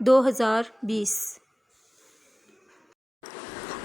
2020।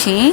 6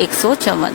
154।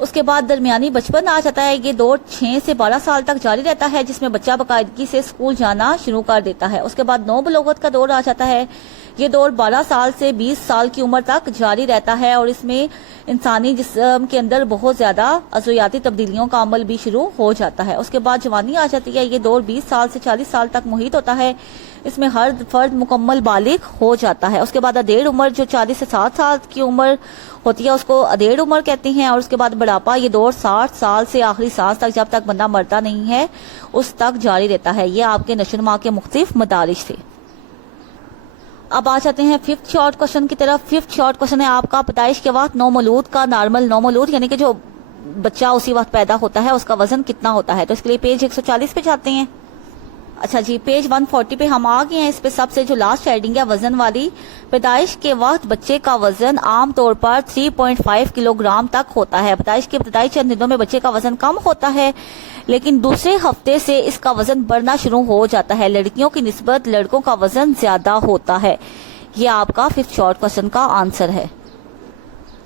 اس کے بعد درمیانی بچپن آ جاتا ہے. یہ دور 6 سے 12 سال تک جاری رہتا ہے جس میں بچہ باقاعدگی سے اسکول جانا شروع کر دیتا ہے. اس کے بعد نو بلوغت کا دور آ جاتا ہے. یہ دور 12 سال سے 20 سال کی عمر تک جاری رہتا ہے اور اس میں انسانی جسم کے اندر بہت زیادہ عضویاتی تبدیلیوں کا عمل بھی شروع ہو جاتا ہے. اس کے بعد جوانی آ جاتی ہے. یہ دور 20 سال سے 40 سال تک محیط ہوتا ہے. اس میں ہر فرد مکمل بالغ ہو جاتا ہے. اس کے بعد ادھیڑ عمر جو 40 سے 60 سال کی عمر ہوتی ہے اس کو ادھیڑ عمر کہتے ہیں. اور اس کے بعد بڑھاپا. یہ دور 60 سال سے آخری سانس تک جب تک بندہ مرتا نہیں ہے اس تک جاری رہتا ہے. یہ آپ کے نشو و نما کے مختلف مدارج تھے. اب آ جاتے ہیں 5th شارٹ کوشچن کی طرف. 5th شارٹ کوشچن ہے آپ کا پیدائش کے وقت نومولود کا نارمل نومولود یعنی کہ جو بچہ اسی وقت پیدا ہوتا ہے اس کا وزن کتنا ہوتا ہے. تو اس کے لیے پیج 140 پہ جاتے ہیں. اچھا جی پیج 140 پہ ہم آ گئے ہیں. اس پہ سب سے جو لاسٹ ہیڈنگ ہے وزن والی. پیدائش کے وقت بچے کا وزن عام طور پر 3.5 کلو گرام تک ہوتا ہے. پیدائش کے ابتدائی چند دنوں میں بچے کا وزن کم ہوتا ہے لیکن دوسرے ہفتے سے اس کا وزن بڑھنا شروع ہو جاتا ہے. لڑکیوں کی نسبت لڑکوں کا وزن زیادہ ہوتا ہے. یہ آپ کا 5th شارٹ کوشچن کا آنسر ہے.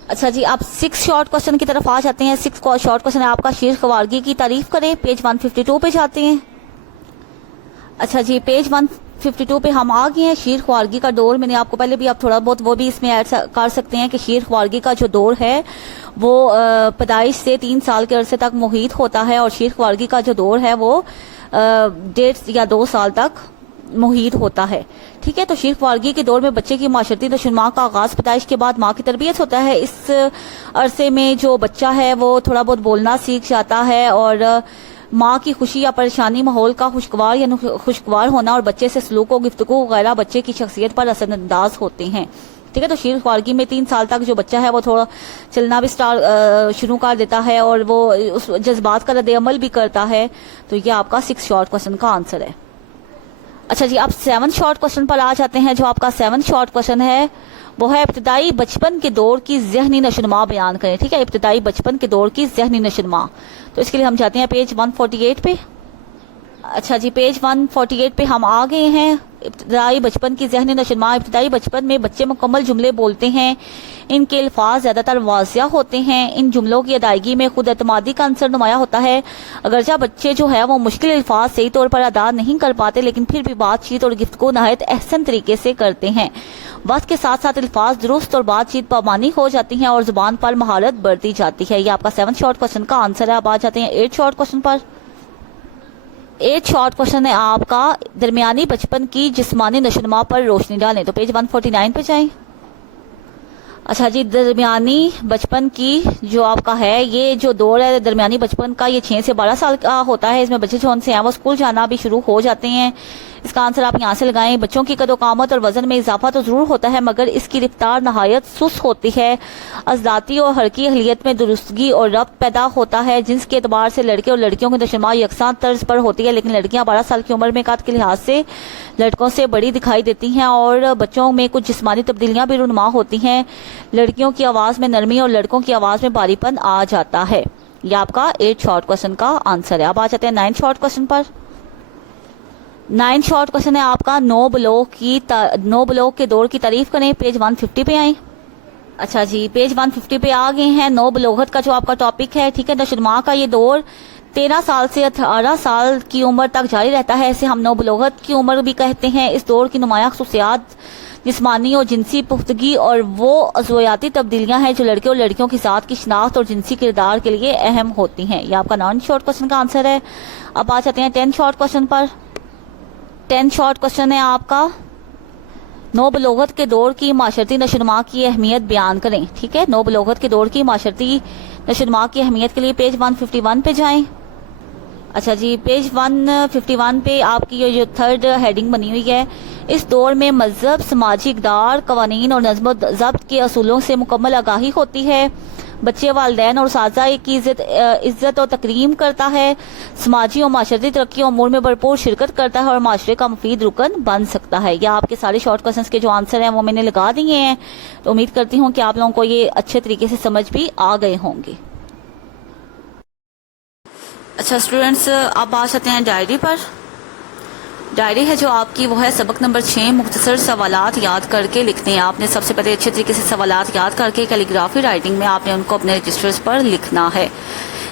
اچھا جی آپ 6 شارٹ کوشچن کی طرف آ جاتے ہیں. 6 شارٹ کوشچن ہے آپ کا شیر خوارگی کی تعریف کریں. پیج 152 پہ جاتے ہیں. اچھا جی پیج 152 پہ ہم آ گئے ہیں. شیر خوارگی کا دور میں نے آپ کو پہلے بھی آپ تھوڑا بہت وہ بھی اس میں ایڈ کر سکتے ہیں کہ شیر خوارگی کا جو دور ہے وہ پیدائش سے 3 سال کے عرصے تک محیط ہوتا ہے اور شیر خوارگی کا جو دور ہے وہ 1.5 یا 2 سال تک محیط ہوتا ہے. ٹھیک ہے. تو شیر خوارگی کے دور میں بچے کی معاشرتی نشو و نما کا آغاز پیدائش کے بعد ماں کی تربیت ہوتا ہے. اس عرصے میں جو بچہ ہے وہ تھوڑا بہت بولنا سیکھ جاتا ہے اور ماں کی خوشی یا پریشانی ماحول کا خوشگوار یا خوشگوار ہونا اور بچے سے سلوک و گفتگو وغیرہ بچے کی شخصیت پر اثر انداز ہوتے ہیں. ٹھیک ہے. تو شیر خوارگی میں 3 سال تک جو بچہ ہے وہ تھوڑا چلنا بھی شروع کر دیتا ہے اور وہ اس جذبات کا رد عمل بھی کرتا ہے. تو یہ آپ کا 6 شارٹ کوشچن کا آنسر ہے. اچھا جی آپ 7 شارٹ کوشچن پر آ جاتے ہیں. جو آپ کا 7 شارٹ کوشچن ہے وہ ہے ابتدائی بچپن کے دور کی ذہنی نشو و نما بیان کریں. ٹھیک ہے. ابتدائی بچپن کے دور کی ذہنی نشو و نما. تو اس کے لیے ہم جاتے ہیں پیج 148 پہ. اچھا جی پیج 148 پہ ہم آ گئے ہیں. ابتدائی بچپن کی ذہنی نشو و نما. ابتدائی بچپن میں بچے مکمل جملے بولتے ہیں. ان کے الفاظ زیادہ تر واضح ہوتے ہیں. ان جملوں کی ادائیگی میں خود اعتمادی کا عنصر نمایاں ہوتا ہے. اگرچہ بچے جو ہے وہ مشکل الفاظ صحیح طور پر ادا نہیں کر پاتے لیکن پھر بھی بات چیت اور گفتگو نہایت احسن طریقے سے کرتے ہیں. وقت کے ساتھ ساتھ الفاظ درست اور بات چیت پامانی ہو جاتی ہیں اور زبان پر مہارت بڑھتی جاتی ہے. یہ آپ کا 7 شارٹ کوشچن کا آنسر ہے. اب آ جاتے ہیں 8 شارٹ کوشچن پر. 8 شارٹ کوشچن ہے آپ کا درمیانی بچپن کی جسمانی نشو و نما پر روشنی ڈالیں. تو پیج 149 پہ جائیں. اچھا جی درمیانی بچپن کی جو آپ کا ہے یہ جو دور ہے درمیانی بچپن کا یہ 6 سے 12 سال کا ہوتا ہے. اس میں بچے جو ان سے ہیں وہ اسکول جانا بھی شروع ہو جاتے ہیں. اس کا آنسر آپ یہاں سے لگائیں. بچوں کی قد و قامت اور وزن میں اضافہ تو ضرور ہوتا ہے مگر اس کی رفتار نہایت سست ہوتی ہے. عضلاتی اور حرکی اہلیت میں درستگی اور ربط پیدا ہوتا ہے. جنس کے اعتبار سے لڑکے اور لڑکیوں کی نشو و نما یکساں طرز پر ہوتی ہے لیکن لڑکیاں 12 سال کی عمر میں قد کے لحاظ سے لڑکوں سے بڑی دکھائی دیتی ہیں اور بچوں میں کچھ جسمانی تبدیلیاں بھی رونما ہوتی ہیں. لڑکیوں کی آواز میں نرمی اور لڑکوں کی آواز میں بھاری پن آ جاتا ہے. یہ آپ کا 8 شارٹ کوشچن کا آنسر ہے. اب آ جاتے ہیں 9 شارٹ کوشچن پر. 9 شارٹ کوشچن ہے آپ کا نو بلوغ کے دور کی تعریف کریں. پیج 150 پہ آئیں. اچھا جی پیج 150 پہ آ گئے ہیں. نو بلوغت کا جو آپ کا ٹاپک ہے. ٹھیک ہے. نشو و نما کا یہ دور 13 سال سے 18 سال کی عمر تک جاری رہتا ہے. اسے ہم نو بلوغت کی عمر بھی کہتے ہیں. اس دور کی نمایاں خصوصیات جسمانی اور جنسی پختگی اور وہ عضویاتی تبدیلیاں ہیں جو لڑکے اور لڑکیوں کی ذات کی شناخت اور جنسی کردار کے لیے اہم ہوتی ہیں. یہ آپ کا 9 شارٹ کوشچن کا آنسر ہے. اب آ جاتے ہیں 10 شارٹ کوشچن پر. 10 شارٹ کوشچن ہے آپ کا نو بلوغت کے دور کی معاشرتی نشو و نما کی اہمیت بیان کریں. ٹھیک ہے. نو بلوغت کے دور کی معاشرتی نشو و نما کی اہمیت کے لیے پیج 151 پہ جائیں. اچھا جی پیج 151 پہ آپ کی جو 3rd ہیڈنگ بنی ہوئی ہے. اس دور میں مذہب سماجی اقدار قوانین اور نظم و ضبط کے اصولوں سے مکمل آگاہی ہوتی ہے. بچے والدین اور اساتذہ کی عزت اور تکریم کرتا ہے. سماجی اور معاشرتی ترقی امور میں بھرپور شرکت کرتا ہے اور معاشرے کا مفید رکن بن سکتا ہے. یا آپ کے سارے شارٹ کوشچنس کے جو آنسر ہیں وہ میں نے لگا دیے ہیں. تو امید کرتی ہوں کہ آپ لوگوں کو یہ اچھے طریقے سے سمجھ بھی آ گئے ہوں گے. اچھا اسٹوڈینٹس اب آ جاتے ہیں ڈائری پر. ڈائری ہے جو آپ کی وہ ہے سبق نمبر 6 مختصر سوالات یاد کر کے لکھنے ہیں. آپ نے سب سے پہلے اچھے طریقے سے سوالات یاد کر کے کیلی گرافی رائٹنگ میں آپ نے ان کو اپنے رجسٹرز پر لکھنا ہے.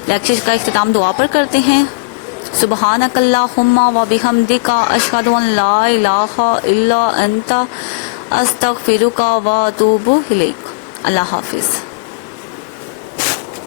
لیکچر کا اختتام دعا پر کرتے ہیں. سبحانک اللہم و بحمدک اشہد ان لا الہ الا انت استغفرک و اتوب الیک. اللہ حافظ.